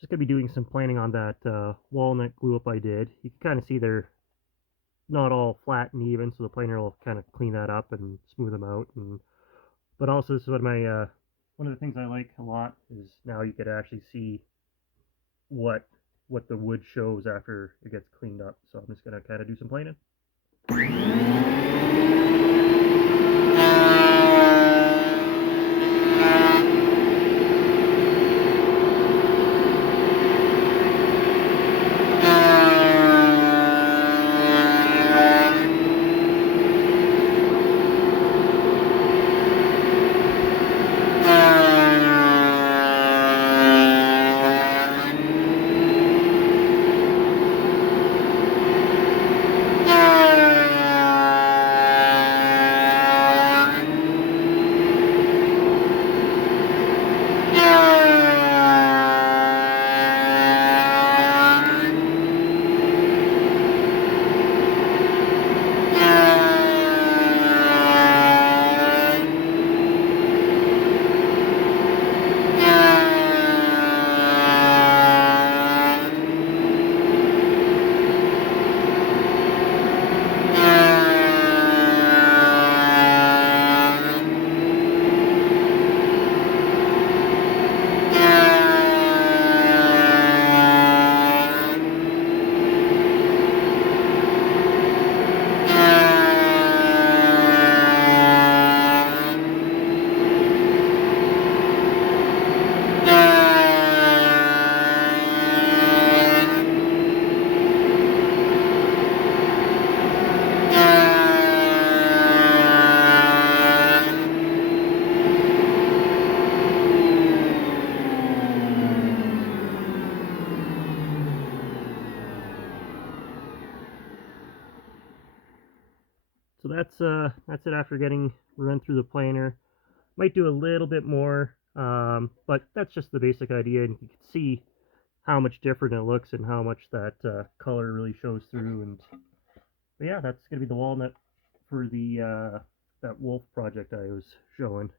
Just gonna be doing some planing on that walnut glue up I did. You can kind of see they're not all flat and even, so the planer will kind of clean that up and smooth them out. But also, this is one of the things I like a lot is now you can actually see what what the wood shows after it gets cleaned up. So I'm just gonna kind of do some planing. So that's it after getting run through the planer. Might do a little bit more, but that's just the basic idea, and you can see how much different it looks and how much that color really shows through. But yeah, that's gonna be the walnut for the that wolf project I was showing.